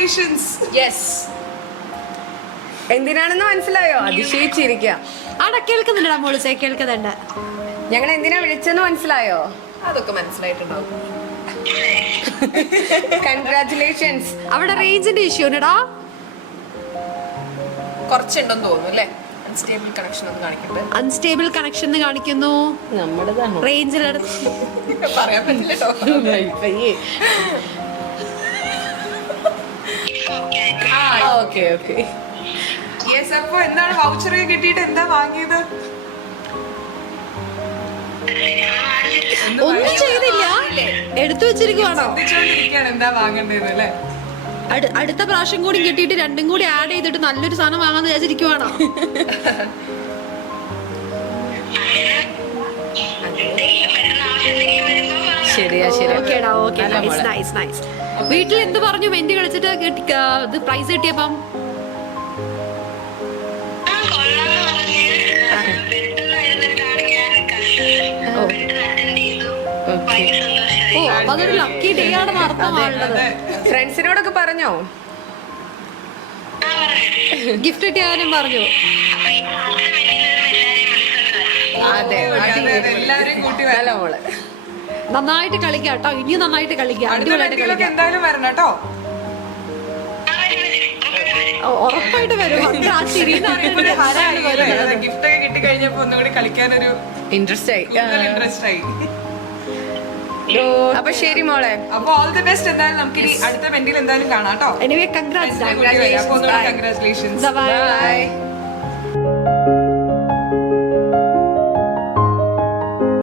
Congratulations. Yes. എന്തിനാണെന്ന് മനസ്സിലായോ? അതിശയിച്ചിരിക്കാം. ആടാ കേൾക്കുന്നുണ്ടാ മോളിസേ? കേൾക്കുന്നുണ്ട്. ഞങ്ങൾ എന്തിനാ വിളിച്ചെന്ന് മനസ്സിലായോ? അതൊക്കെ മനസ്സിലായിട്ടുണ്ടാവും. കൺഗ്രാറ്റുലേഷൻസ്. അവിടെ റേഞ്ചിന്റെ ഇഷ്യൂ ഉണ്ടടാ. കുറച്ചുണ്ടെന്ന് തോന്നുന്നു അല്ലേ? അൺസ്റ്റേബിൾ കണക്ഷൻ ഒന്ന് കാണിക്കട്ടെ. അൺസ്റ്റേബിൾ കണക്ഷൻ കാണിക്കുന്നു. നമ്മുടേതാണോ? റേഞ്ചിലടുത്ത് പറയാൻ പറ്റില്ല കേട്ടോ. Okay okay. യെസ്. അപ്പൊ എന്താണ് വൗച്ചർ കിട്ടിയിട്ട് എന്താ വാങ്ങിയത്? ഒന്നും ചെയ്തില്ല, എടുത്തു വെച്ചിരിക്കുവാണോ? ശ്രദ്ധിച്ചോണ്ടിരിക്കുകയാണ് എന്താ വാങ്ങണ്ടേന്ന് അല്ലേ? അടുത്ത പ്രാവശ്യം കൂടി കിട്ടിയിട്ട് രണ്ടും കൂടി ആഡ് ചെയ്തിട്ട് നല്ലൊരു സാധനം വാങ്ങാന്ന് വിചാരിച്ചിരിക്കുവാണോ? ശരിയാ ശരി. ഓക്കേടാ ഓക്കെ. Nice nice nice. വീട്ടിൽ എന്ത് പറഞ്ഞു മെന്റി കളിച്ചിട്ട് ഇത് പ്രൈസ് കിട്ടിയപ്പം? ഓ അപ്പൊ അതൊരു ലക്കി ഡേ ആണെന്ന് അർത്ഥമാണുള്ളത്. ഫ്രണ്ട്സിനോടൊക്കെ പറഞ്ഞോ? ഗിഫ്റ്റ് കിട്ടിയാലും പറഞ്ഞു. അതെ, എല്ലാവരെയും കൂട്ടി നല്ല മോള്. നന്നായിട്ട് കളിക്കാം കേട്ടോ, ഇനിയും നന്നായിട്ട് കളിക്കാം, അടിപൊളിയായിട്ട് കളിക്കാം. എന്തായാലും വരണം കേട്ടോ. ഉറപ്പായിട്ട് വരും. ആ ചിരി ഗിഫ്റ്റ് ഒക്കെ കിട്ടി കഴിഞ്ഞപ്പോ ഒന്നുകൂടി കളിക്കാനൊരു ഇൻട്രസ്റ്റ് ആയി. ഇൻട്രസ്റ്റ് ആയി. അപ്പൊ ശരി മോളെ. അപ്പൊ ഓൾ ദി ബെസ്റ്റ്. എന്തായാലും നമുക്ക് ഇനി അടുത്ത വെന്റിൽ എന്തായാലും കാണാം കേട്ടോ. Anyway congrats. അപ്പൊ ഒന്നുകൂടി കൺഗ്രാറ്റുലേഷൻസ്. ബൈ. ബൈ.